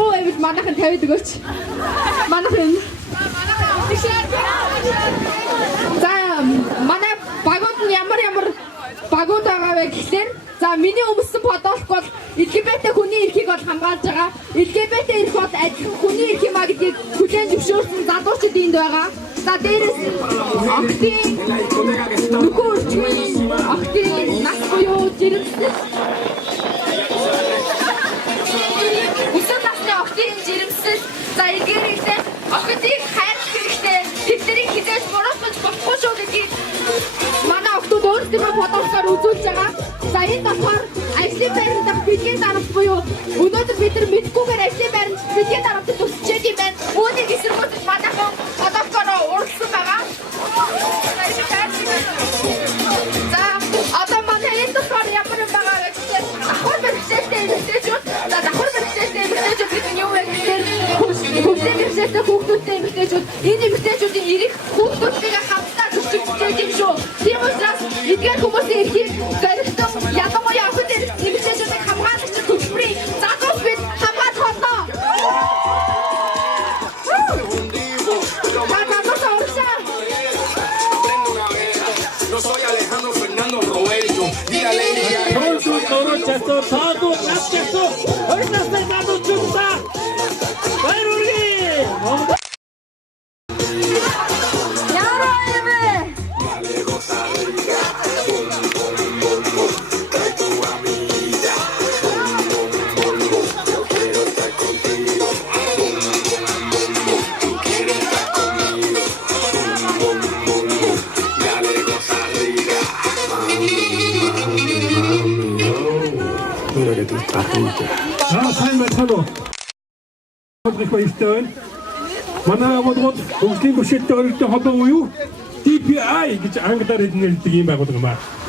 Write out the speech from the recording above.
дуу авил манайхан тавиад өгөөч. Манайхан. За манай багууд нь ямар багууд байгаа вэ гэхлээр за миний өмссөн подолк бол LGBT хүний эрхийг бол хамгаалж байгаа. LGBT эрх бол адилхан хүний эрх юм а гэдгийг хүлээн зөвшөөрсөн залуучууд энд байгаа. За дээрээс октийн нөхөр үржмийн октийн нас буюу жирэмсэн өсвөр насны октийн жирэмсэн за эдгээрээ октийг хайрлах хэрэгтэй тэднийг хизээж буруутгаж болохгүй шүү гэдгийг манай октод өөрсдөө бодолцоор үзүүлж байгаа. За энэ болохоор ажлын байранд дах бидний дарамт буюу өнөөдөр бид нар мэдгүйгээр ажлын байранд бидний дарамтд төсчээд юм байна. Үүнийг эсэргүүцэж манайхан бодолцоор уралсан байгаа. За одоо манай энэ болохоор ямар юм байгаа вэ гэхээр давхар бэрхшээлтэй эмэгтэйчүүд за давхар бэрхшээлтэй эмэгтэйчүүд гэдэг нь юу вэ гэхээр хөвсний бэрхшээлтэй хүүхдүүдтэй эмэгтэйчүүд энэ эмэгтэйчүүдийн эрх хүүхдүүдтэйгээ хамтдаа зөвшөөрч байгаа юм шүү. Тийм учраас эдгээр хүмүүсийн эрхийг зоригтой ялангуяа охид эмэгтэйчүүдийг хамгаалагч төлбөрийн залуус бид хамгаалж болно. сайн байна уу? Их баяртай. Манай бодгод хөгжлийн бэрхшээлтэй холбоо юу? DPI гэж англиар хэлдэг юм байгууллага юм аа.